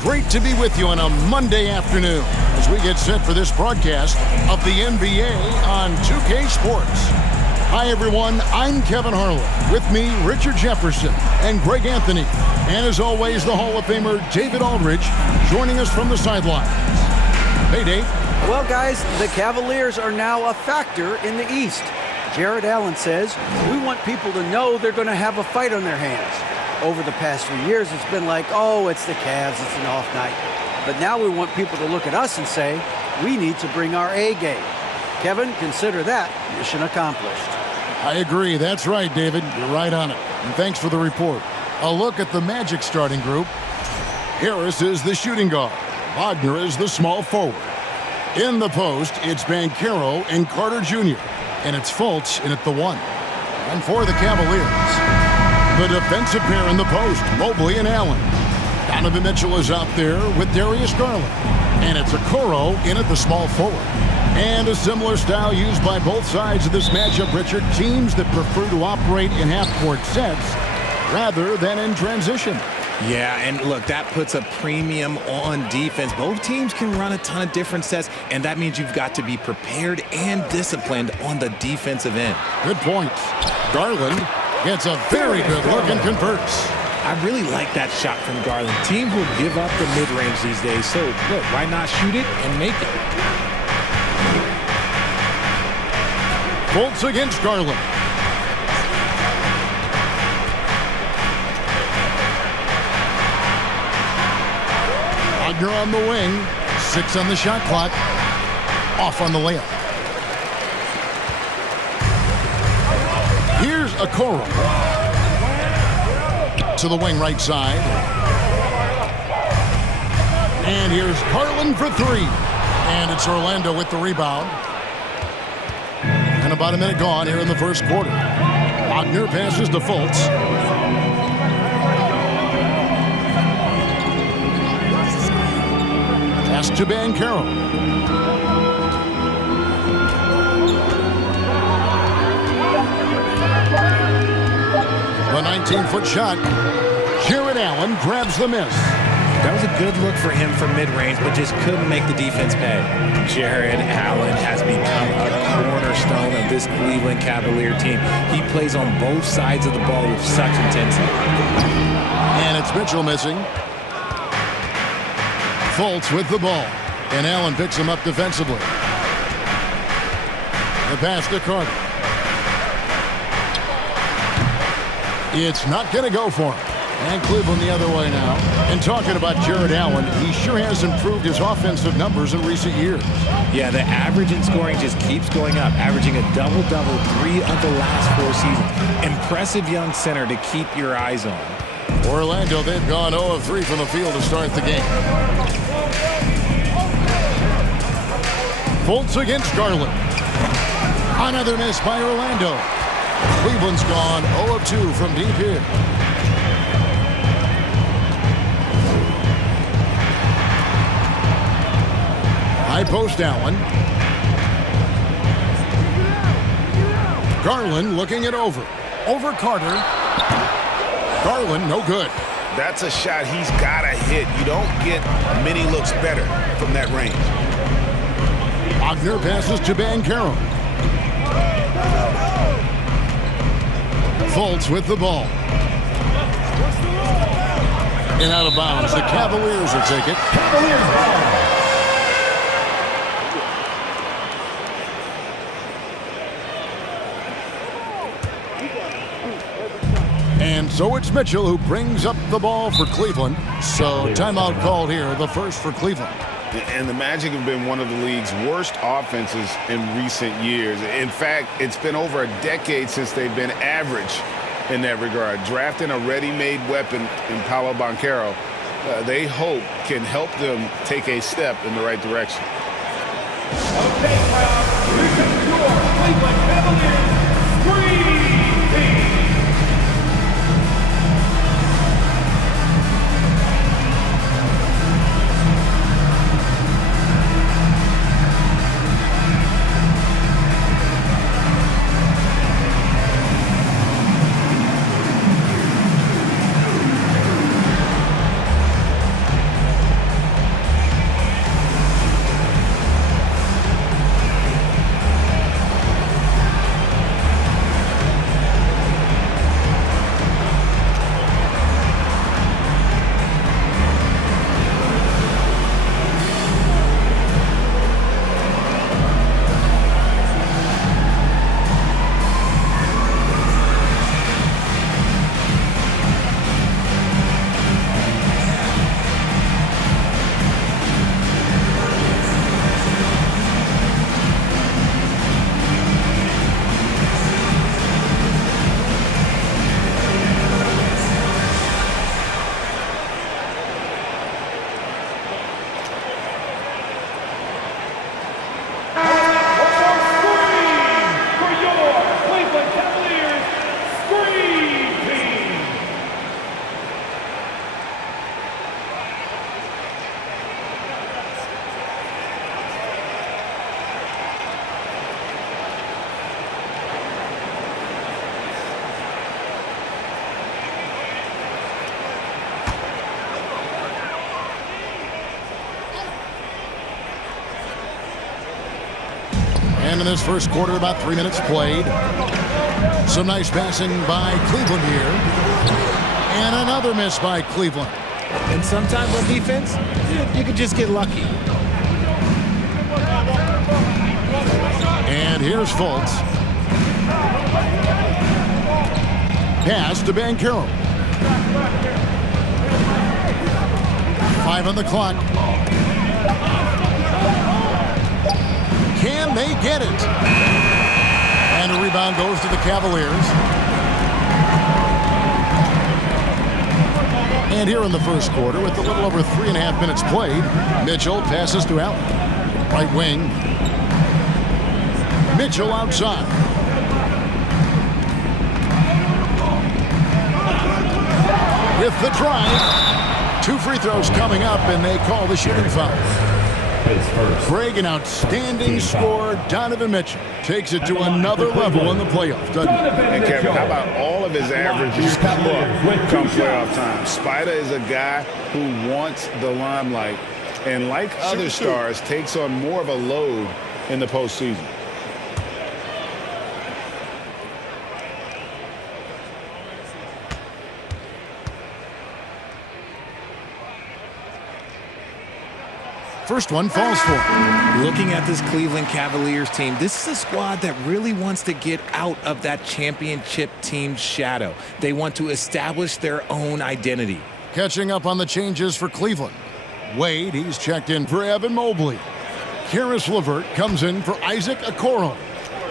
Great to be with you on a Monday afternoon as we get set for this broadcast of the NBA on 2K Sports. Hi, everyone. I'm Kevin Harlan. With me, Richard Jefferson and Greg Anthony. And as always, the Hall of Famer David Aldridge joining us from the sidelines. Hey, Dave. Well, guys, the Cavaliers are now a factor in the East. Jared Allen says, we want people to know they're going to have a fight on their hands. Over the past few years, it's been like, oh, it's the Cavs, it's an off night. But now we want people to look at us and say, we need to bring our A game. Kevin, consider that mission accomplished. I agree. That's right, David. You're right on it. And thanks for the report. A look at the Magic starting group. Harris is the shooting guard. Wagner is the small forward. In the post, it's Banchero and Carter Jr. And it's Fultz in at the 1. And for the Cavaliers, the defensive pair in the post, Mobley and Allen. Donovan Mitchell is out there with Darius Garland. And it's Okoro in at the small forward. And a similar style used by both sides of this matchup, Richard. Teams that prefer to operate in half-court sets rather than in transition. Yeah, and look, that puts a premium on defense. Both teams can run a ton of different sets, and that means you've got to be prepared and disciplined on the defensive end. Good point. Garland gets a very good look and converts. I really like that shot from Garland. Teams will give up the mid-range these days, so look, why not shoot it and make it? Fultz against Garland. Wagner on the wing. 6 on the shot clock. Off on the layup. Here's Okoro. To the wing right side. And here's Garland for 3. And it's Orlando with the rebound. And about a minute gone here in the first quarter. Wagner passes to Fultz. Pass to Banchero. The 19-foot shot. Jared Allen grabs the miss. That was a good look for him from mid-range, but just couldn't make the defense pay. Jared Allen has become a cornerstone of this Cleveland Cavalier team. He plays on both sides of the ball with such intensity. And it's Mitchell missing. Fultz with the ball. And Allen picks him up defensively. The pass to Carter. It's not going to go for him. And Cleveland the other way now. And talking about Jared Allen, he sure has improved his offensive numbers in recent years. Yeah, the average in scoring just keeps going up, averaging a double-double 3 of the last 4 seasons. Impressive young center to keep your eyes on. Orlando, they've gone 0 of 3 from the field to start the game. Fultz against Garland. Another miss by Orlando. Cleveland's gone 0 of 2 from deep here. High post Allen. Garland looking it over. Over Carter. Garland, no good. That's a shot he's got to hit. You don't get many looks better from that range. Wagner passes to Banchero. Fultz with the ball. And out of bounds. The Cavaliers will take it. Cavaliers ball. And so it's Mitchell who brings up the ball for Cleveland. So timeout called here, the first for Cleveland. And the Magic have been one of the league's worst offenses in recent years. In fact, it's been over a decade since they've been average in that regard. Drafting a ready-made weapon in Paolo Banchero, they hope can help them take a step in the right direction. Okay, crowd, present your Cleveland Cavaliers Dream Team. And in this first quarter, about 3 minutes played. Some nice passing by Cleveland here. And another miss by Cleveland. And sometimes on defense, you could just get lucky. And here's Fultz. Pass to Banchero. 5 on the clock. Can they get it? And a rebound goes to the Cavaliers. And here in the first quarter, with a little over 3.5 minutes played, Mitchell passes to Allen. Right wing. Mitchell outside. With the drive. 2 free throws coming up, and they call the shooting foul. Greg, an outstanding scorer. Donovan Mitchell takes it to another level in the playoffs, doesn't he? And Kevin, how about all of his averages come playoff time? Spider is a guy who wants the limelight, and like other stars, takes on more of a load in the postseason. First one falls for him. Looking at this Cleveland Cavaliers team, this is a squad that really wants to get out of that championship team's shadow. They want to establish their own identity. Catching up on the changes for Cleveland. Wade, he's checked in for Evan Mobley. Karis LeVert comes in for Isaac Okoro.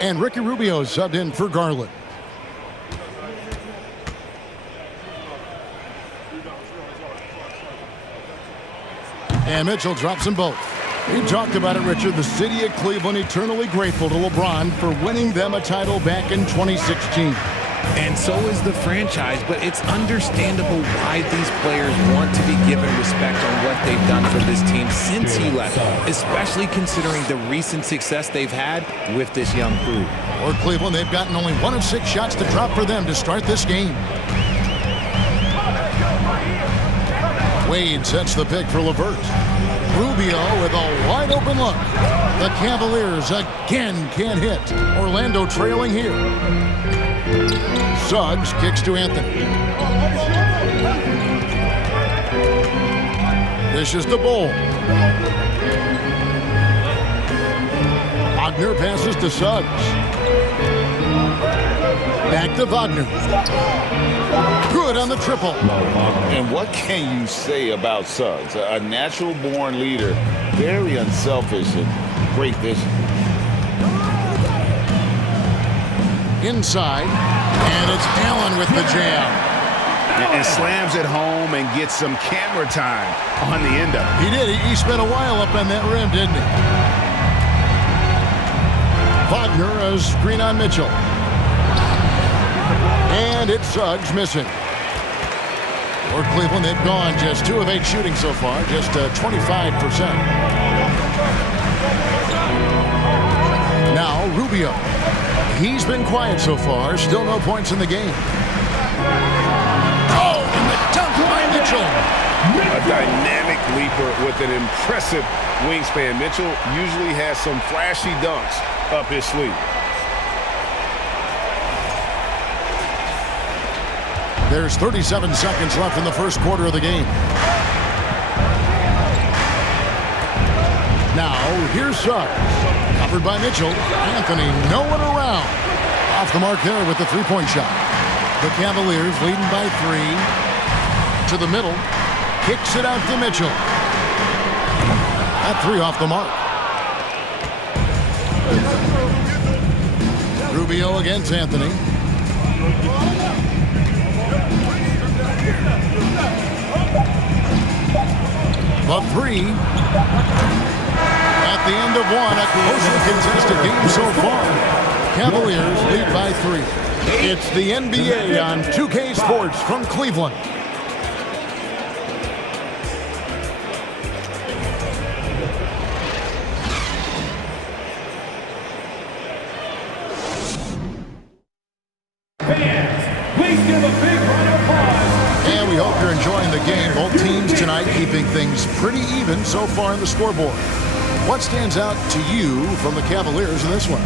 And Ricky Rubio subbed in for Garland. And Mitchell drops them both. We talked about it, Richard. The city of Cleveland eternally grateful to LeBron for winning them a title back in 2016. And so is the franchise, but it's understandable why these players want to be given respect on what they've done for this team since he left, especially considering the recent success they've had with this young crew. For Cleveland, they've gotten only 1 of 6 shots to drop for them to start this game. Wade sets the pick for LeVert. Rubio with a wide open look. The Cavaliers again can't hit. Orlando trailing here. Suggs kicks to Anthony. Dishes to Bull. Wagner passes to Suggs. Back to Wagner. Good on the triple. And what can you say about Suggs? A natural-born leader, very unselfish and great vision. Inside, and it's Allen with the jam. And slams it home and gets some camera time on the end of it. He did. He spent a while up on that rim, didn't he? Wagner, a screen on Mitchell. And it's Suggs missing. For Cleveland, they've gone just 2 of 8 shooting so far, just 25%. Now Rubio. He's been quiet so far, still no points in the game. Oh, and the dunk by Mitchell. A dynamic leaper with an impressive wingspan. Mitchell usually has some flashy dunks up his sleeve. There's 37 seconds left in the first quarter of the game. Now, here's Suggs. Covered by Mitchell. Anthony, no one around. Off the mark there with the three-point shot. The Cavaliers leading by 3. To the middle. Kicks it out to Mitchell. That 3 off the mark. Rubio against Anthony. The 3. At the end of 1, a closely contested game so far. Cavaliers lead by 3. It's the NBA on 2K Sports from Cleveland. Fans, please give a big round of applause. And we hope you're enjoying the game. Both teams tonight keeping things pretty even so far in the scoreboard. What stands out to you from the Cavaliers in this one?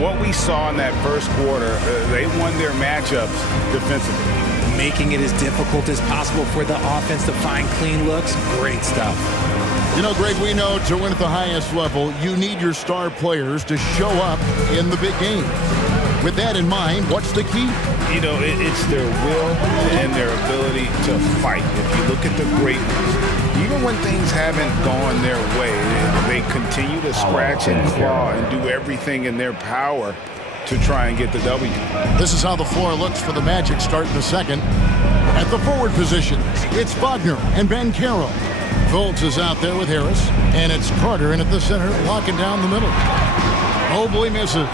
What we saw in that first quarter, they won their matchups defensively. Making it as difficult as possible for the offense to find clean looks. Great stuff. You know, Greg, we know to win at the highest level, you need your star players to show up in the big games. With that in mind, what's the key? You know, it's their will and their ability to fight. If you look at the great ones, even when things haven't gone their way, they continue to scratch and claw and do everything in their power to try and get the W. This is how the floor looks for the Magic starting the second. At the forward positions, it's Wagner and Ben Carroll. Fultz is out there with Harris, and it's Carter in at the center, locking down the middle. Mobley misses.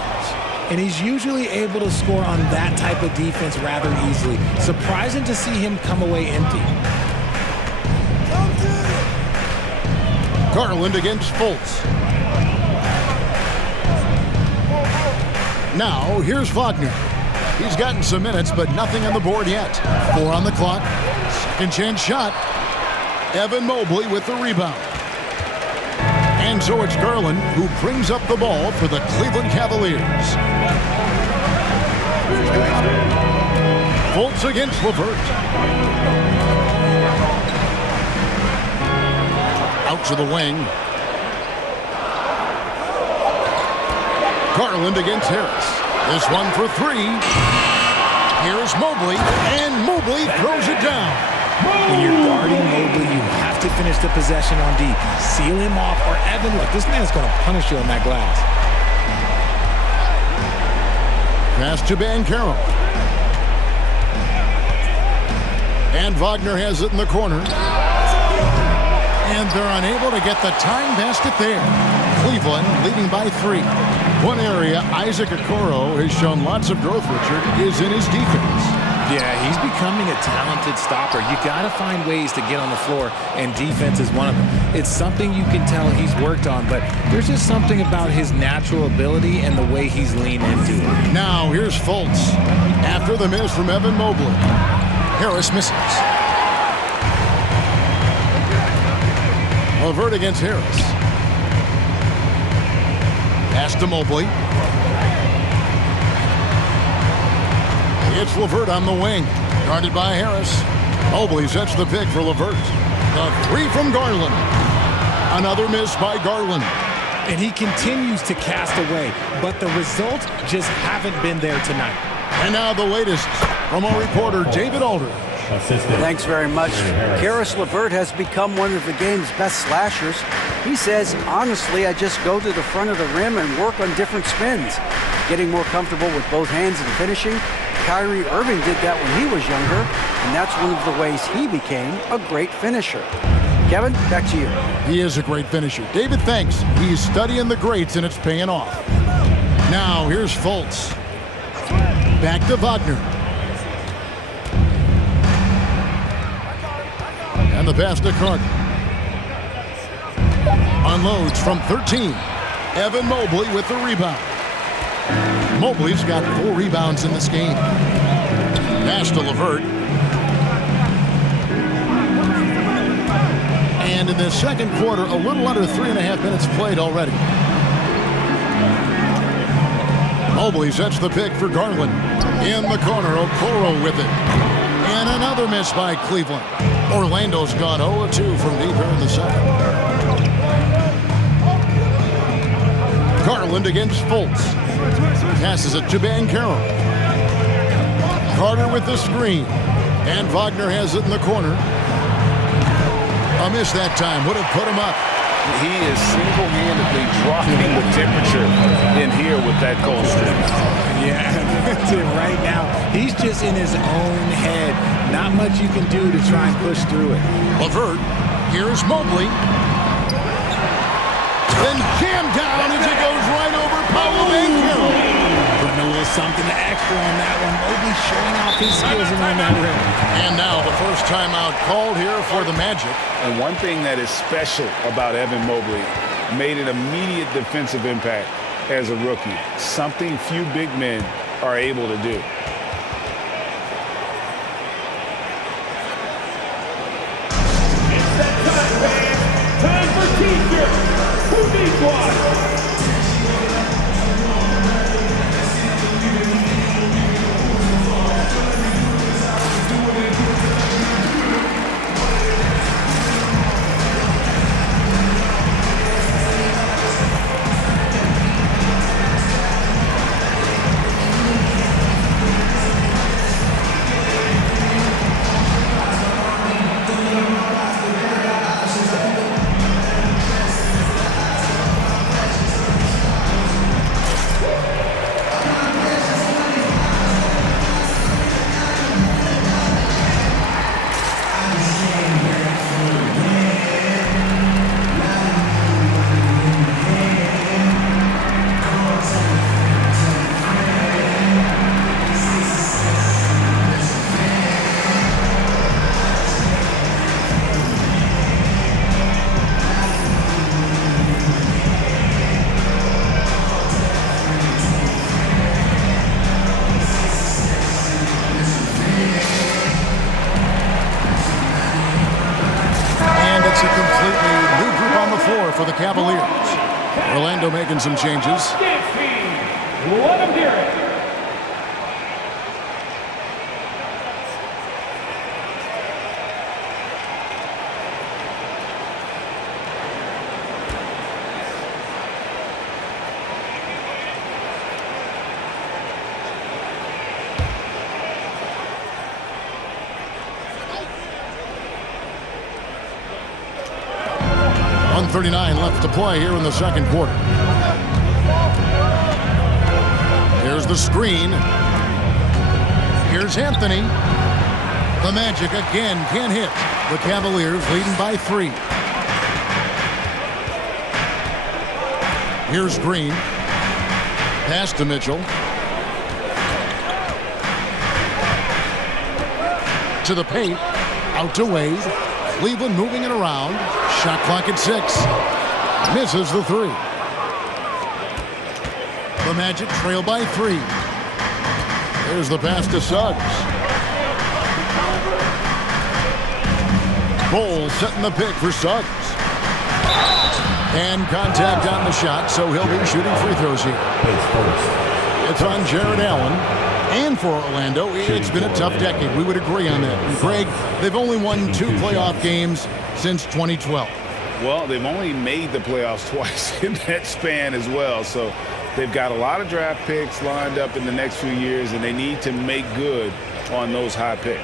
And he's usually able to score on that type of defense rather easily. Surprising to see him come away empty. Garland against Fultz. Now, here's Wagner. He's gotten some minutes, but nothing on the board yet. 4 on the clock. Second chance shot. Evan Mobley with the rebound. And so it's Garland who brings up the ball for the Cleveland Cavaliers. Fultz against LeVert. Out to the wing. Garland against Harris. This one for 3. Here's Mobley, and Mobley throws it down. When you're guarding Mobley, you have to finish the possession on D. Seal him off, or Evan, look, this man's going to punish you on that glass. Pass to Ben Carroll. And Wagner has it in the corner. And they're unable to get the time basket there. Cleveland leading by 3. One area Isaac Okoro has shown lots of growth, Richard, is in his defense. Yeah, he's becoming a talented stopper. You got to find ways to get on the floor, and defense is one of them. It's something you can tell he's worked on, but there's just something about his natural ability and the way he's leaned into it. Now, here's Fultz. After the miss from Evan Mobley. Harris misses. LeVert against Harris. Pass to Mobley. It's LeVert on the wing. Guarded by Harris. Mobley sets the pick for LeVert. The 3 from Garland. Another miss by Garland. And he continues to cast away, but the results just haven't been there tonight. And now the latest from our reporter, David Aldridge. Thanks very much. Karis LeVert has become one of the game's best slashers. He says, honestly, I just go to the front of the rim and work on different spins. Getting more comfortable with both hands and finishing. Kyrie Irving did that when he was younger, and that's one of the ways he became a great finisher. Kevin, back to you. He is a great finisher. David, thanks. He's studying the greats, and it's paying off. Now, here's Fultz. Back to Wagner. And the pass to Carter. Unloads from 13. Evan Mobley with the rebound. Mobley's got 4 rebounds in this game. Pass to LeVert. And in the second quarter, a little under 3.5 minutes played already. Mobley sets the pick for Garland. In the corner, Okoro with it. And another miss by Cleveland. Orlando's gone 0-2 from deep here in the second. Garland against Fultz. Passes it to Ben Carroll. Carter with the screen. And Wagner has it in the corner. A miss that time. Would have put him up. He is single-handedly dropping the temperature in here with that cold streak. Yeah, that's it right now. He's just in his own head. Not much you can do to try and push through it. LeVert. Here's Mobley. Then jammed down as it goes right over Powell and Carroll. Putting a little something extra on that one. Mobley showing off his skills around that rim. And now the first timeout called here for the Magic. And one thing that is special about Evan Mobley, made an immediate defensive impact as a rookie. Something few big men are able to do. It's that time, man. Time for teacher. Who needs for the Cavaliers. Orlando making some changes. Let him hear it. .39 left to play here in the second quarter. Here's the screen. Here's Anthony. The Magic again can't hit. The Cavaliers leading by 3. Here's Green. Pass to Mitchell. To the paint. Out to Wade. Cleveland moving it around. Shot clock at 6. Misses the 3. The Magic trail by 3. There's the pass to Suggs. Bowles setting the pick for Suggs. And contact on the shot, so he'll be shooting free throws here. It's on Jared Allen. And for Orlando, it's been a tough decade. We would agree on that. And Greg, they've only won 2 playoff games since 2012. Well, they've only made the playoffs twice in that span as well. So they've got a lot of draft picks lined up in the next few years, and they need to make good on those high picks.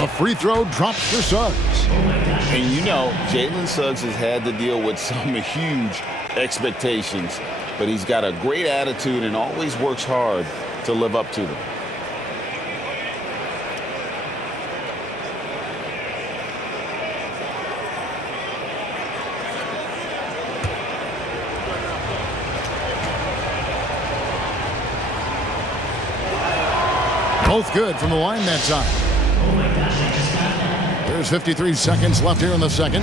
A free throw drops for Suggs. And you know, Jalen Suggs has had to deal with some huge expectations, but he's got a great attitude and always works hard to live up to them. Both good from the line that time. There's 53 seconds left here in the second.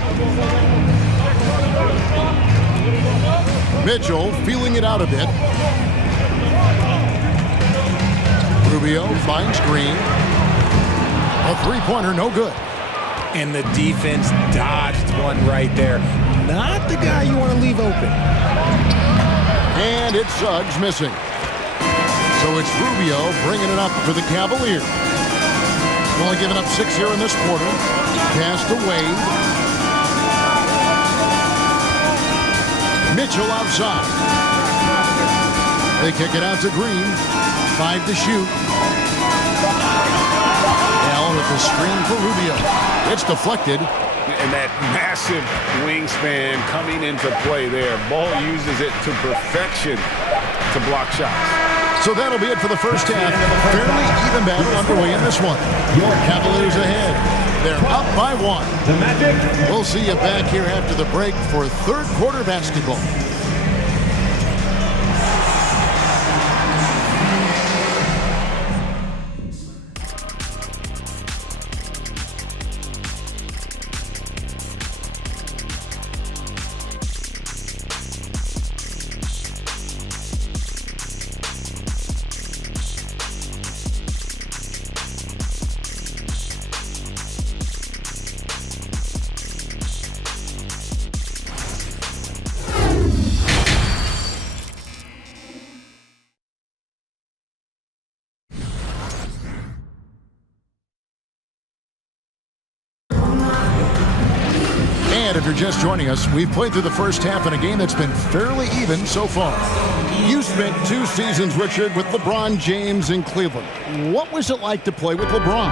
Mitchell feeling it out a bit. Rubio finds Green. A three-pointer, no good. And the defense dodged one right there. Not the guy you want to leave open. And it's Suggs missing. So it's Rubio bringing it up for the Cavaliers. Only giving up 6 here in this quarter. Pass to Wade. Mitchell outside. They kick it out to Green. 5 to shoot. Allen with the screen for Rubio. It's deflected. And that massive wingspan coming into play there. Ball uses it to perfection to block shots. So that'll be it for the first half. Fairly even battle underway in this one. Cavaliers ahead. They're up by 1. The Magic. We'll see you back here after the break for third quarter basketball. And if you're just joining us, we've played through the first half in a game that's been fairly even so far. You spent 2 seasons, Richard, with LeBron James in Cleveland. What was it like to play with LeBron?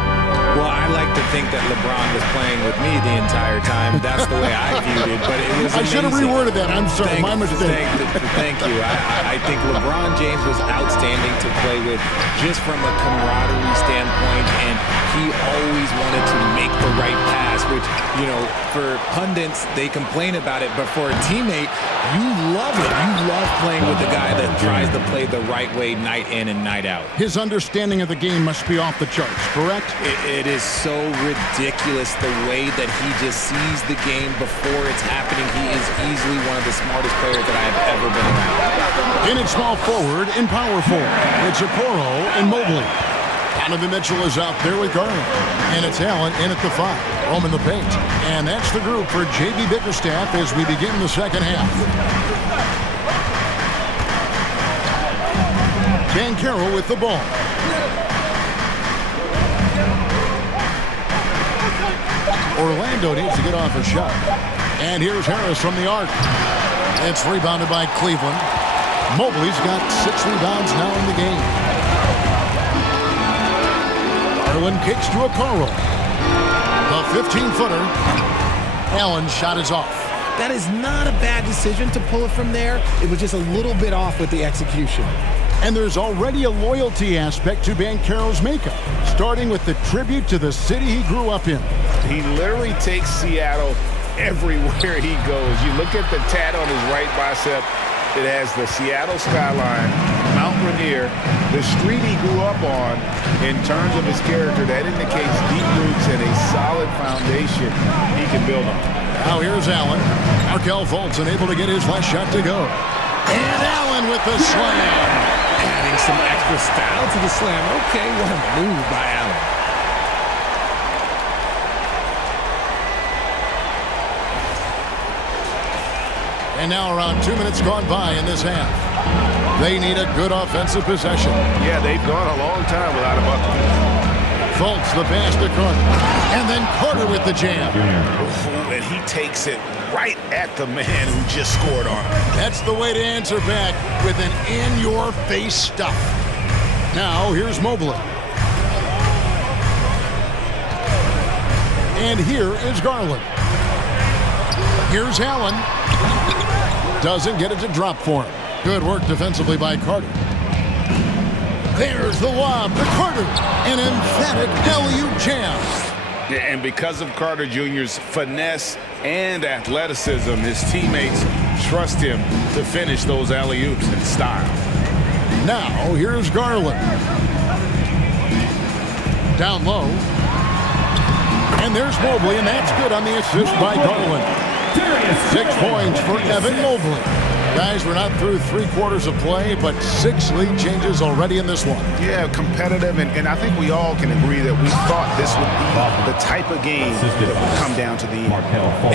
Well, I like to think that LeBron was playing with me the entire time. That's the way I viewed it, but it was I should have amazing. reworded that. I'm sorry, my mistake. Thank you. I think LeBron James was outstanding to play with just from a camaraderie standpoint, and he always wanted to make the right pass, which, you know, for pundits, they complain about it, but for a teammate, you love it. You love playing with a guy that tries to play the right way night in and night out. His understanding of the game must be off the charts, correct? It It is so ridiculous the way that he just sees the game before it's happening. He is easily one of the smartest players that I have ever been around. In at small forward, in power forward, it's Okoro and Mobley. Donovan Mitchell is out there with Garland. And it's Allen in at the 5, roaming the paint. And that's the group for J.B. Bickerstaff as we begin the second half. Banchero with the ball. Orlando needs to get off a shot. And here's Harris from the arc. It's rebounded by Cleveland. Mobley's got 6 rebounds now in the game. Garland kicks to Okoro. The 15-footer. Allen's shot is off. That is not a bad decision to pull it from there. It was just a little bit off with the execution. And there's already a loyalty aspect to Banchero's makeup, starting with the tribute to the city he grew up in. He literally takes Seattle everywhere he goes. You look at the tat on his right bicep. It has the Seattle skyline, Mount Rainier, the street he grew up on. In terms of his character, that indicates deep roots and a solid foundation he can build on. Now here's Allen. Markelle Fultz unable to get his last shot to go. And Allen with the slam. Adding some extra style to the slam. Okay, what a move by Allen. And now around 2 minutes gone by in this half. They need a good offensive possession. Yeah, they've gone a long time without a bucket. Fultz the pass to Carter. And then Carter with the jam. And he takes it right at the man who just scored on him. That's the way to answer back with an in-your-face stuff. Now here's Mobley. And here is Garland. Here's Allen. Doesn't get it to drop for him. Good work defensively by Carter. There's the lob to Carter. An emphatic alley-oop jam. And because of Carter Jr.'s finesse and athleticism, his teammates trust him to finish those alley-oops in style. Now here's Garland. Down low. And there's Mobley, and that's good on the assist by Garland. 6 points for Evan Mobley. Guys, we're not through 3 quarters of play, but 6 lead changes already in this one. Yeah, competitive, and I think we all can agree that we thought this would be the type of game that would come down to the end.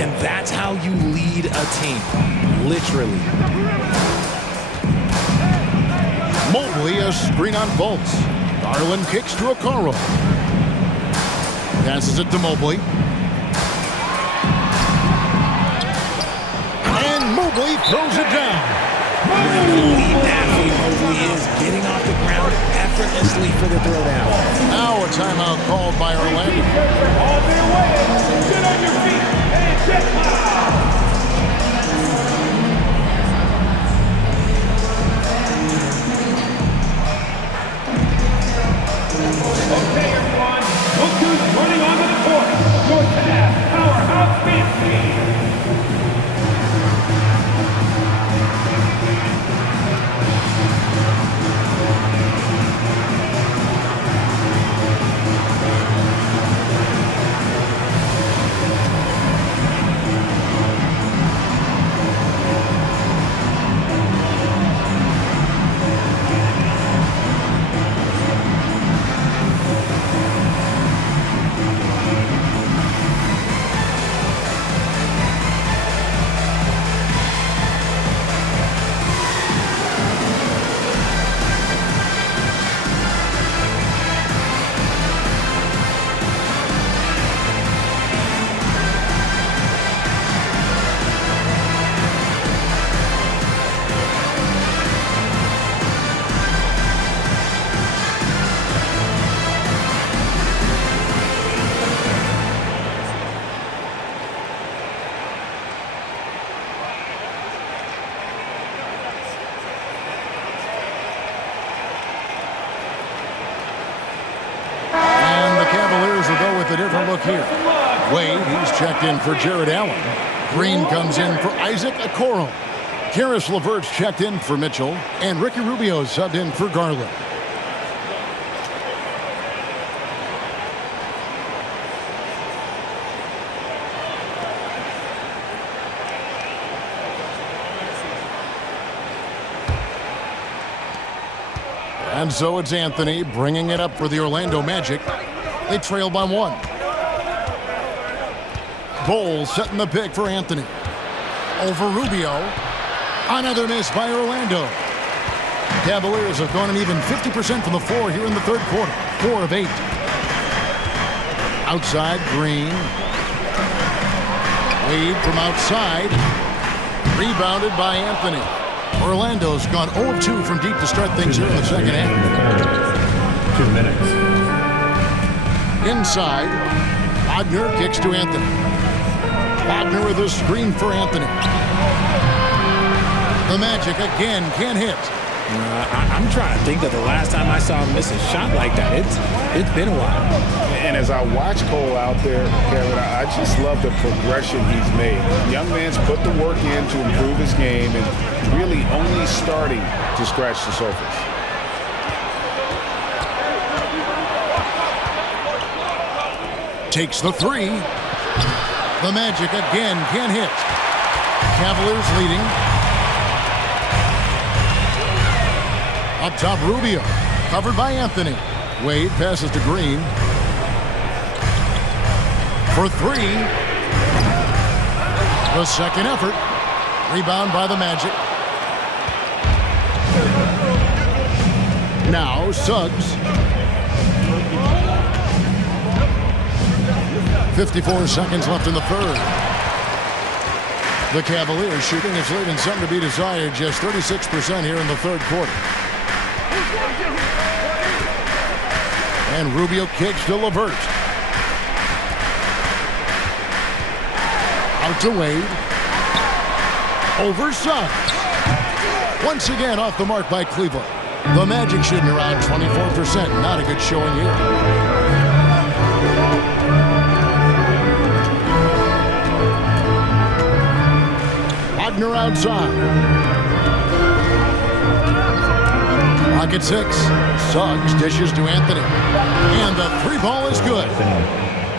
And that's how you lead a team, literally. Mobley, a screen on Fultz. Garland kicks to Okoro. Passes it to Mobley. Mobley throws it down. The elite athlete Mobley is getting off the ground effortlessly for the throwdown. Now a timeout called by Orlando. All their way. Get on your feet and get loud. Okay, everyone. Look who's running onto the court. Your Cavs powerhouse team. A different look here. Wade, he's checked in for Jared Allen. Green comes in for Isaac Okoro. Karis LeVert's checked in for Mitchell. And Ricky Rubio's subbed in for Garland. And so it's Anthony bringing it up for the Orlando Magic. They trail by 1. Bowles setting the pick for Anthony. Over Rubio. Another miss by Orlando. Cavaliers have gone an even 50% from the floor here in the third quarter. 4 of 8. Outside, Green. Wade from outside. Rebounded by Anthony. Orlando's gone 0-2 from deep to start things here in the second half. 2 minutes. Inside, Wagner kicks to Anthony. Wagner with a screen for Anthony. The Magic again can't hit. I'm trying to think of the last time I saw him miss a shot like that. It's been a while. And as I watch Cole out there, Kevin, I just love the progression he's made. Young man's put the work in to improve his game and really only starting to scratch the surface. Takes the 3. The Magic again can't hit. Cavaliers leading. Up top, Rubio. Covered by Anthony. Wade passes to Green. For 3. The second effort. Rebound by the Magic. Now Suggs. 54 seconds left in the third. The Cavaliers shooting is leaving some to be desired. Just 36% here in the third quarter. And Rubio kicks to LeVert. Out to Wade. Over Suggs. Once again off the mark by Cleveland. The Magic shooting around 24%. Not a good showing here. Wagner outside. Pocket 6. Suggs dishes to Anthony. And the 3 ball is good.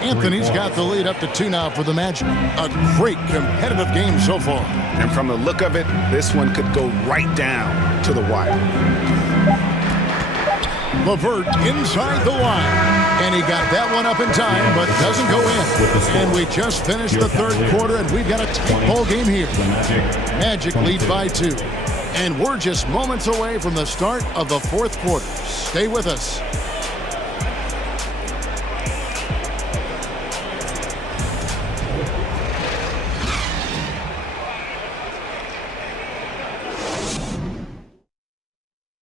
Anthony's got the lead up to 2 now for the Magic. A great competitive game so far. And from the look of it, this one could go right down to the wire. LeVert inside the line. And he got that one up in time, but doesn't go in. And we just finished the third quarter, and we've got a tight ball game here. Magic lead by 2. And we're just moments away from the start of the fourth quarter. Stay with us.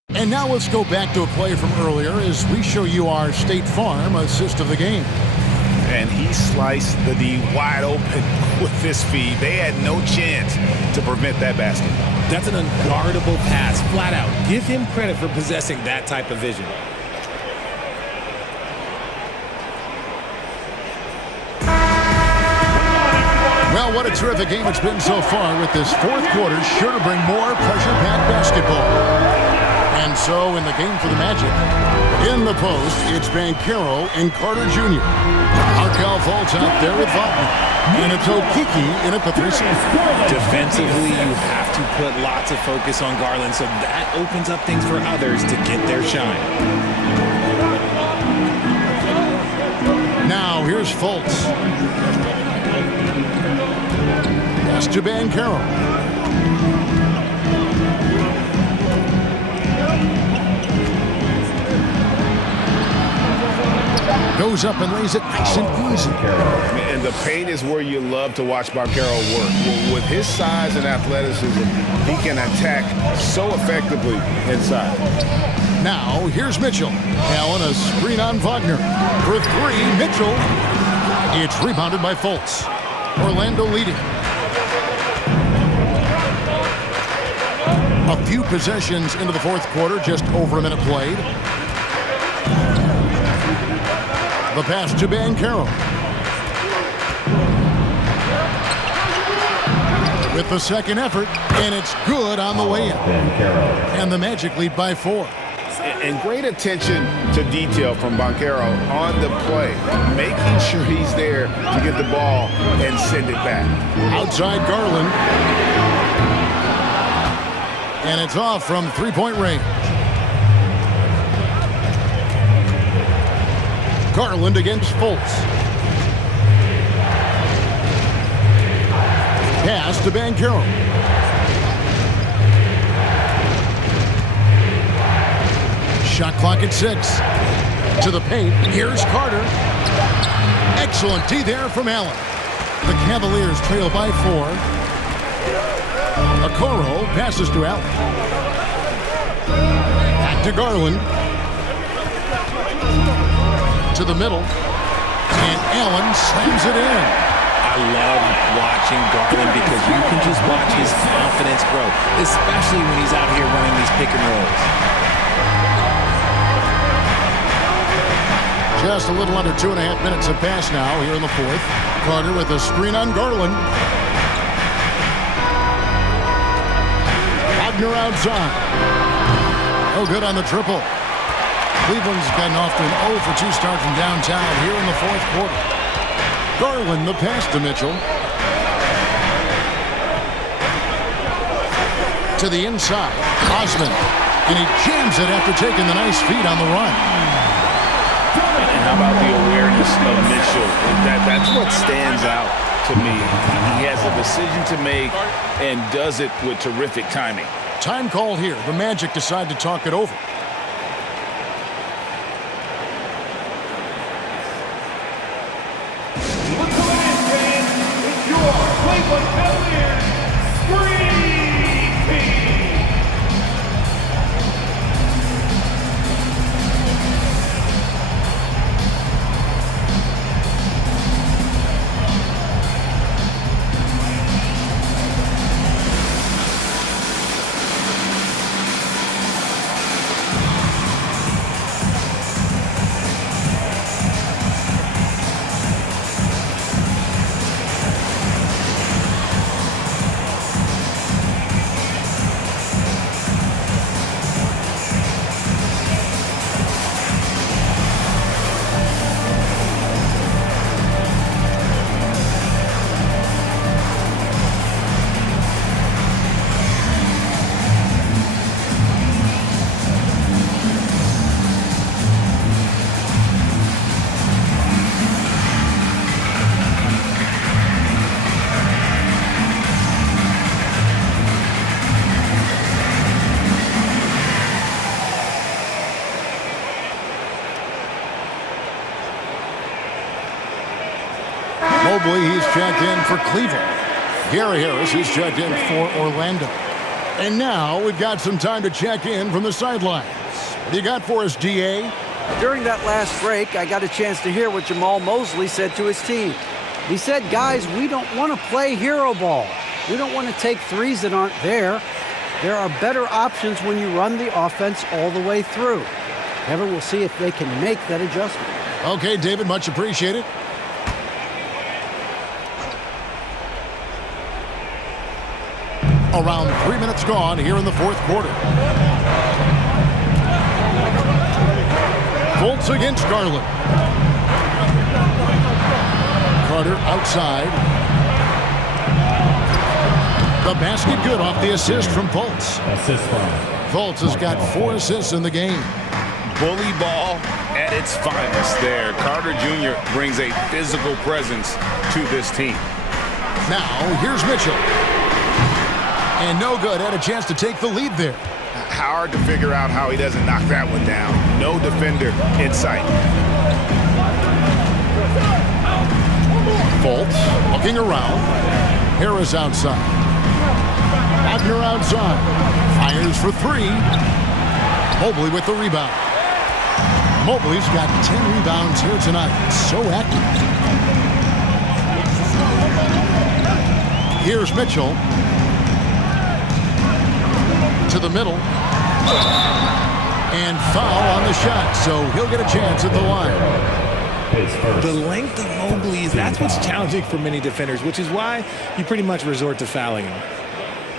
And now let's go back to a play from earlier as we show you our State Farm assist of the game. And he sliced the D wide open with this feed. They had no chance to prevent that basket. That's an unguardable pass, flat out. Give him credit for possessing that type of vision. Well, what a terrific game it's been so far, with this fourth quarter sure to bring more pressure-packed basketball. And so in the game for the Magic, in the post, it's Banchero and Carter Jr. Arkell Fultz out there with Wagner. And it's Okiki in at the 3 spot. Defensively, you have to put lots of focus on Garland, so that opens up things for others to get their shine. Now here's Fultz. Pass to Banchero. Goes up and lays it nice and easy. And the paint is where you love to watch Banchero work. With his size and athleticism, he can attack so effectively inside. Now, here's Mitchell. Allen, a screen on Wagner. For 3, Mitchell. It's rebounded by Fultz. Orlando leading. A few possessions into the fourth quarter, just over a minute played. The pass to Banchero. With the second effort, and it's good on the way in. And the Magic lead by 4. And great attention to detail from Banchero on the play, making sure he's there to get the ball and send it back. Outside Garland. And it's off from 3-point range. Garland against Fultz. Pass to Banchero. Shot clock at 6. To the paint. Here's Carter. Excellent D there from Allen. The Cavaliers trail by 4. Okoro passes to Allen. Back to Garland. To the middle. And Allen slams it in. I love watching Garland because you can just watch his confidence grow, especially when he's out here running these pick and rolls. Just a little under 2.5 minutes have passed now here in the fourth. Carter with a screen on Garland. Wagner outside. No good on the triple. Cleveland's gotten off to an 0 for 2 start from downtown here in the fourth quarter. Garland the pass to Mitchell. To the inside. Osman. And he jams it after taking the nice feed on the run. And how about the awareness of Mitchell? That's what stands out to me. He has a decision to make and does it with terrific timing. Time called here. The Magic decide to talk it over. Look who it is, fans. It's your Cleveland Cavaliers Screen Team. Mobley, he's checked in for Cleveland. Gary Harris is checked in for Orlando. And now we've got some time to check in from the sidelines. What do you got for us, GA? During that last break, I got a chance to hear what Jamal Mosley said to his team. He said, guys, we don't want to play hero ball. We don't want to take threes that aren't there. There are better options when you run the offense all the way through. However, we'll see if they can make that adjustment. Okay, David, much appreciated. Around 3 minutes gone here in the fourth quarter. Fultz against Garland. Carter outside. The basket good off the assist from Fultz. Fultz has got 4 assists in the game. Bully ball at its finest there. Carter Jr. brings a physical presence to this team. Now, here's Mitchell. And no good. Had a chance to take the lead there. Hard to figure out how he doesn't knock that one down. No defender in sight. Fultz looking around. Harris outside. Wagner outside. Fires for 3. Mobley with the rebound. Mobley's got 10 rebounds here tonight. So active. Here's Mitchell. To the middle. And foul on the shot, so he'll get a chance at the line. The length of Mobley, that's what's challenging for many defenders, which is why you pretty much resort to fouling him.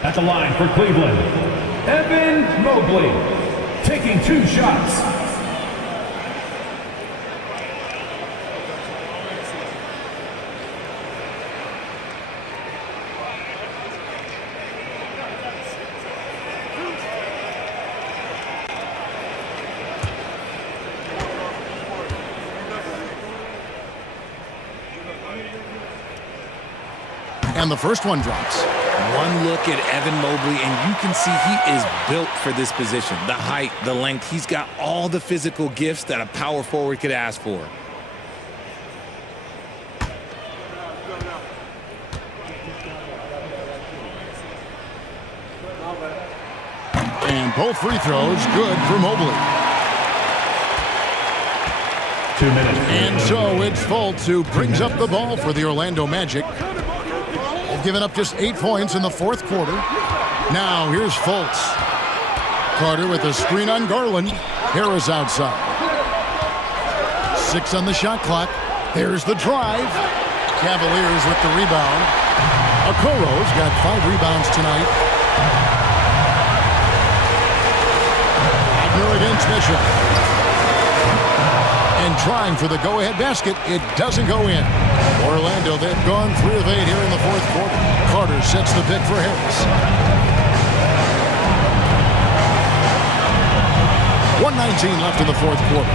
At the line for Cleveland, Evan Mobley, taking 2 shots. And the first one drops. One look at Evan Mobley, and you can see he is built for this position. The height, the length, he's got all the physical gifts that a power forward could ask for. And both free throws good for Mobley. 2 minutes. And so it's Fultz who brings up the ball for the Orlando Magic. They've given up just 8 points in the fourth quarter. Now here's Fultz. Carter with a screen on Garland. Harris outside. 6 on the shot clock. There's the drive. Cavaliers with the rebound. Okoro's got 5 rebounds tonight. Wagner against Mitchell. And trying for the go-ahead basket. It doesn't go in. Orlando, they've gone 3 of 8 here in the fourth quarter. Carter sets the pick for Harris. 1:19 left in the fourth quarter.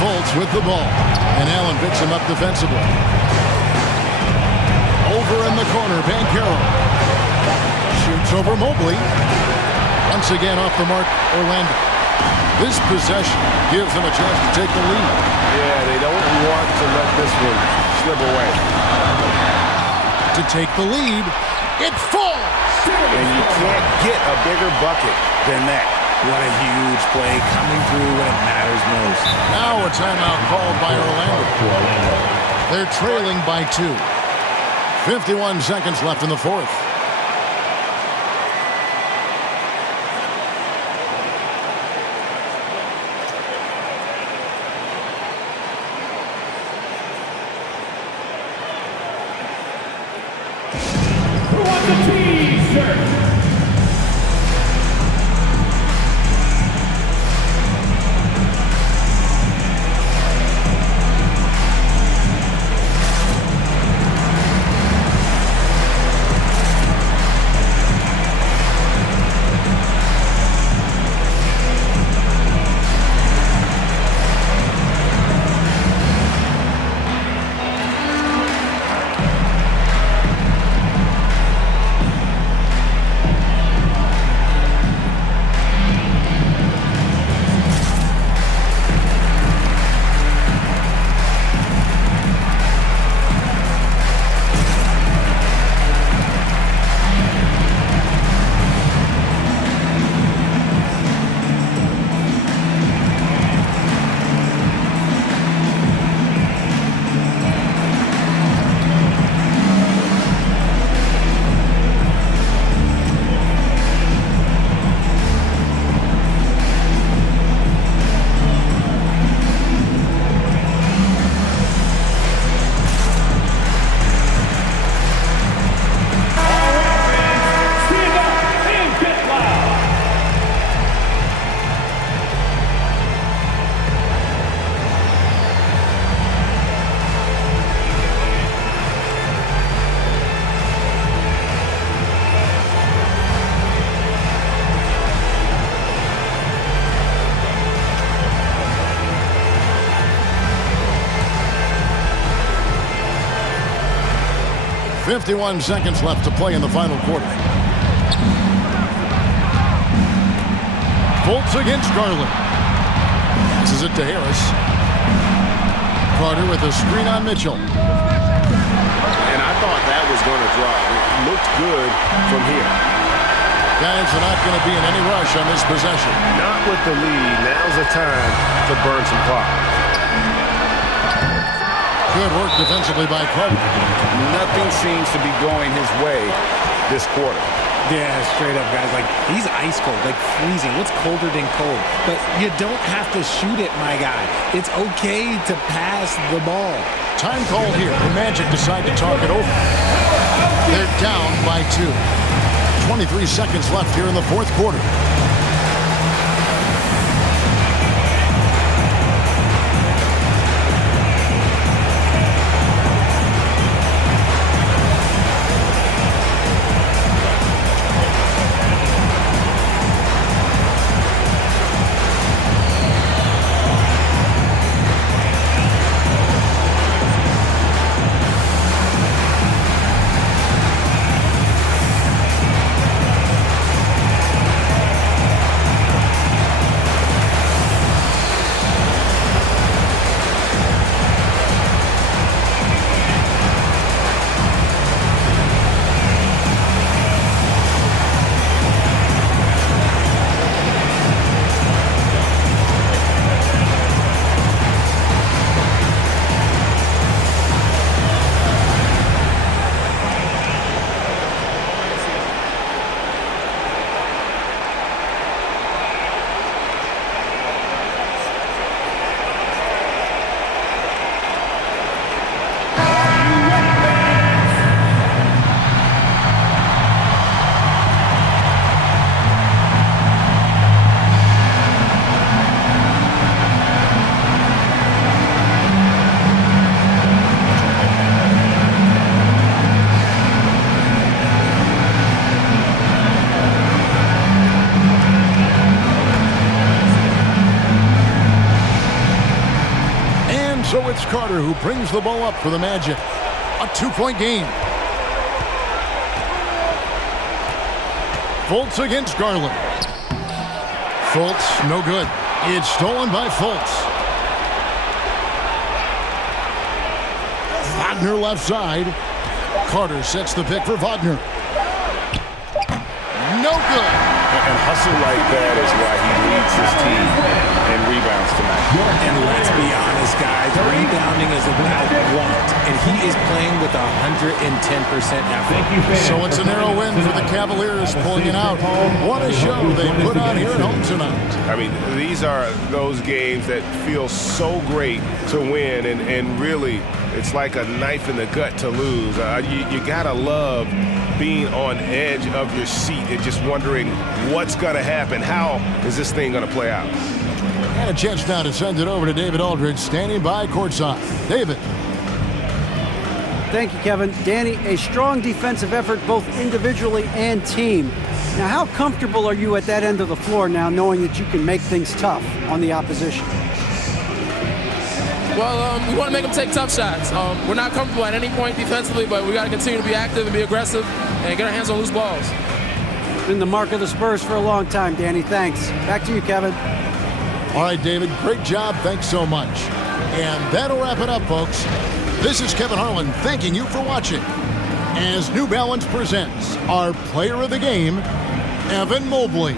Fultz with the ball. And Allen picks him up defensively. Over in the corner, Banchero. Shoots over Mobley. Once again off the mark, Orlando. This possession gives them a chance to take the lead. Yeah, they don't want to let this one slip away. To take the lead, it falls! And you can't get a bigger bucket than that. What a huge play coming through when it matters most. Now a timeout called by Orlando. They're trailing by 2. 51 seconds left in the fourth. Who wants a T-shirt? Stand up and get loud. Fifty-one seconds left to play in the final quarter. Fultz against Garland. Passes it to Harris. Carter with a screen on Mitchell. And I thought that was going to drop. It looked good from here. Guys are not going to be in any rush on this possession. Not with the lead. Now's the time to burn some clock. Good work defensively by Carter. Nothing seems to be going his way this quarter. Yeah, straight up, guys. Like, he's ice cold, like freezing. What's colder than cold? But you don't have to shoot it, my guy. It's okay to pass the ball. Time called here. The Magic decide to talk it over. They're down by 2. 23 seconds left here in the fourth quarter. So it's Carter who brings the ball up for the Magic. A 2-point game. Fultz against Garland. Fultz, no good. It's stolen by Fultz. Wagner left side. Carter sets the pick for Wagner. No good. And hustle like that is why he leads his team in rebounds tonight. And let's be honest, guys, rebounding is about want, and he is playing with 110% effort. So it's a narrow win for the Cavaliers, pulling it out. What a show they put on here at home tonight. I mean, these are those games that feel so great to win, and really, it's like a knife in the gut to lose. You gotta love being on edge of your seat and just wondering what's gonna happen. How is this thing gonna play out? And a chance now to send it over to David Aldridge, standing by courtside. David. Thank you, Kevin. Danny, a strong defensive effort both individually and team. Now, how comfortable are you at that end of the floor now, knowing that you can make things tough on the opposition? Well, we want to make them take tough shots. We're not comfortable at any point defensively, but we got to continue to be active and be aggressive and get our hands on loose balls. Been the mark of the Spurs for a long time, Danny. Thanks. Back to you, Kevin. All right, David, great job. Thanks so much. And that'll wrap it up, folks. This is Kevin Harlan thanking you for watching as New Balance presents our player of the game, Evan Mobley.